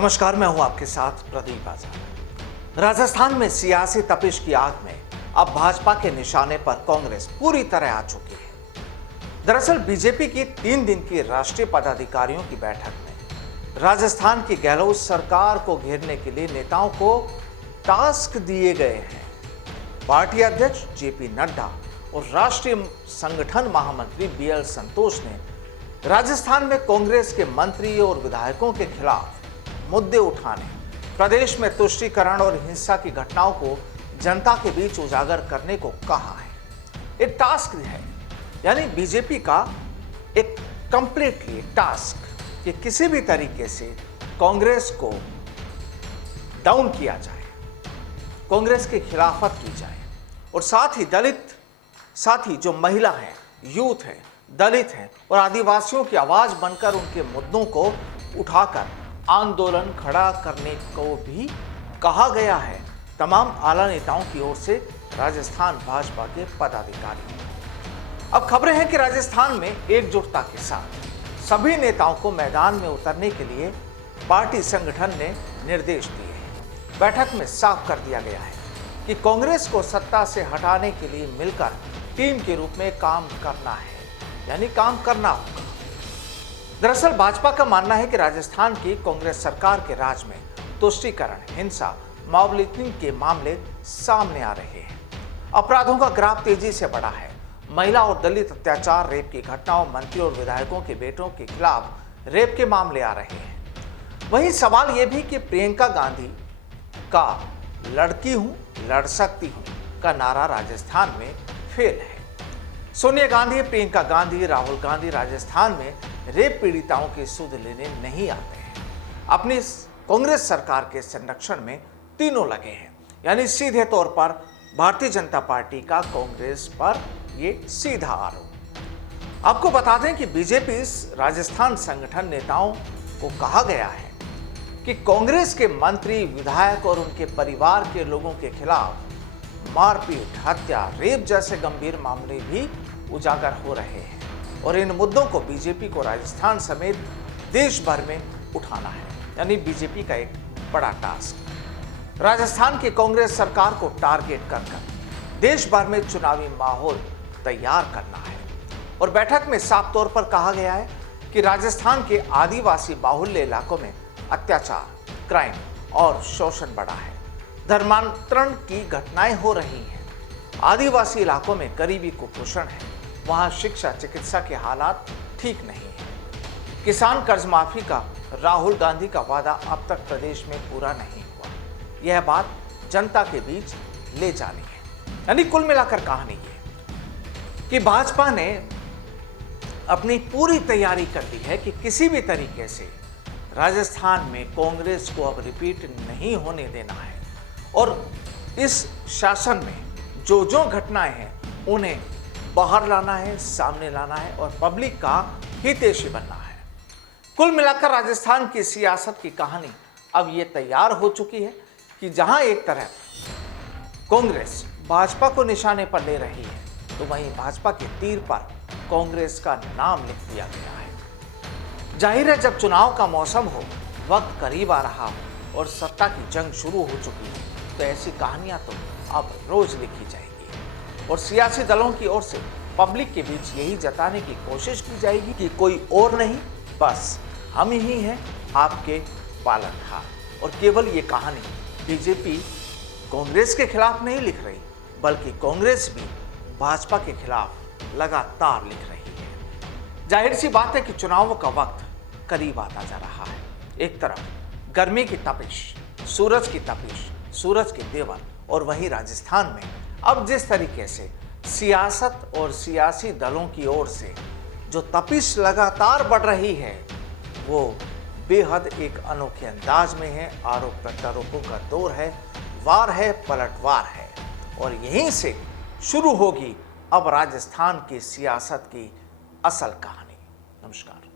नमस्कार, मैं हूं आपके साथ प्रदीप आजाद। राजस्थान में सियासी तपिश की आग में अब भाजपा के निशाने पर कांग्रेस पूरी तरह आ चुकी है। दरअसल बीजेपी की 3 दिन की राष्ट्रीय पदाधिकारियों की बैठक में राजस्थान की गहलोत सरकार को घेरने के लिए नेताओं को टास्क दिए गए हैं। पार्टी अध्यक्ष जेपी नड्डा और राष्ट्रीय संगठन महामंत्री बीएल संतोष ने राजस्थान में कांग्रेस के मंत्री और विधायकों के खिलाफ मुद्दे उठाने, प्रदेश में तुष्टीकरण और हिंसा की घटनाओं को जनता के बीच उजागर करने को कहा है। एक टास्क है, यानी बीजेपी का एक कंप्लीटली टास्क कि किसी भी तरीके से कांग्रेस को डाउन किया जाए, कांग्रेस की खिलाफत की जाए और साथ ही जो महिला हैं, यूथ हैं, दलित हैं और आदिवासियों की आवाज बनकर उनके मुद्दों को उठाकर आंदोलन खड़ा करने को भी कहा गया है तमाम आला नेताओं की ओर से राजस्थान भाजपा के पदाधिकारियों। अब खबरें हैं कि राजस्थान में एकजुटता के साथ सभी नेताओं को मैदान में उतरने के लिए पार्टी संगठन ने निर्देश दिए हैं। बैठक में साफ कर दिया गया है कि कांग्रेस को सत्ता से हटाने के लिए मिलकर टीम के रूप में काम करना है, यानी काम करना होगा। दरअसल भाजपा का मानना है कि राजस्थान की कांग्रेस सरकार के राज में तुष्टीकरण, हिंसा, मॉब लिंचिंग के मामले सामने आ रहे हैं। अपराधों का ग्राफ तेजी से बढ़ा है। महिला और दलित अत्याचार, रेप की घटनाओं, मंत्री और विधायकों के बेटों के खिलाफ रेप के मामले आ रहे हैं। वहीं सवाल यह भी कि प्रियंका गांधी का लड़की हूं, लड़ सकती हूं का नारा राजस्थान में फेल है। सोनिया गांधी, प्रियंका गांधी, राहुल गांधी राजस्थान में रेप पीड़िताओं की सुध लेने नहीं आते हैं। अपनी कांग्रेस सरकार के संरक्षण में तीनों लगे हैं, यानी सीधे तौर पर भारतीय जनता पार्टी का कांग्रेस पर ये सीधा आरोप। आपको बता दें कि बीजेपी राजस्थान संगठन नेताओं को कहा गया है कि कांग्रेस के मंत्री, विधायक और उनके परिवार के लोगों के खिलाफ मारपीट, हत्या, रेप जैसे गंभीर मामले भी उजागर हो रहे हैं और इन मुद्दों को बीजेपी को राजस्थान समेत देश भर में उठाना है, यानी बीजेपी का एक बड़ा टास्क राजस्थान की कांग्रेस सरकार को टारगेट कर देश भर में चुनावी माहौल तैयार करना है। और बैठक में साफ तौर पर कहा गया है कि राजस्थान के आदिवासी बाहुल्य इलाकों में अत्याचार, क्राइम और शोषण बढ़ा है। धर्मांतरण की घटनाएं हो रही हैं। आदिवासी इलाकों में गरीबी, कुपोषण है। वहां शिक्षा, चिकित्सा के हालात ठीक नहीं है। किसान कर्ज माफी का राहुल गांधी का वादा अब तक प्रदेश में पूरा नहीं हुआ। यह बात जनता के बीच ले जानी है। यानी कुल मिलाकर कहानी ये कि भाजपा ने अपनी पूरी तैयारी कर ली है कि किसी भी तरीके से राजस्थान में कांग्रेस को अब रिपीट नहीं होने देना है और इस शासन में जो जो घटनाएं हैं उन्हें बाहर लाना है, सामने लाना है और पब्लिक का हितैषी बनना है। कुल मिलाकर राजस्थान की सियासत की कहानी अब ये तैयार हो चुकी है कि जहां एक तरफ कांग्रेस भाजपा को निशाने पर ले रही है, तो वहीं भाजपा के तीर पर कांग्रेस का नाम लिख दिया गया है। जाहिर है, जब चुनाव का मौसम हो, वक्त करीब आ रहा हो और सत्ता की जंग शुरू हो चुकी है, तो ऐसी कहानियां तो अब रोज लिखी जाएगी और सियासी दलों की ओर से पब्लिक के बीच यही जताने की कोशिश की जाएगी कि कोई और नहीं, बस हम ही हैं आपके पालनहार। और केवल ये कहानी बीजेपी कांग्रेस के खिलाफ नहीं लिख रही, बल्कि कांग्रेस भी भाजपा के खिलाफ लगातार लिख रही है। जाहिर सी बात है कि चुनावों का वक्त करीब आता जा रहा है। एक तरफ गर्मी की तपिश, सूरज की तपिश, सूरज के देवर, और वहीं राजस्थान में अब जिस तरीके से सियासत और सियासी दलों की ओर से जो तपिश लगातार बढ़ रही है, वो बेहद एक अनोखे अंदाज में है। आरोप प्रत्यारोपों का दौर है, वार है, पलटवार है और यहीं से शुरू होगी अब राजस्थान की सियासत की असल कहानी। नमस्कार।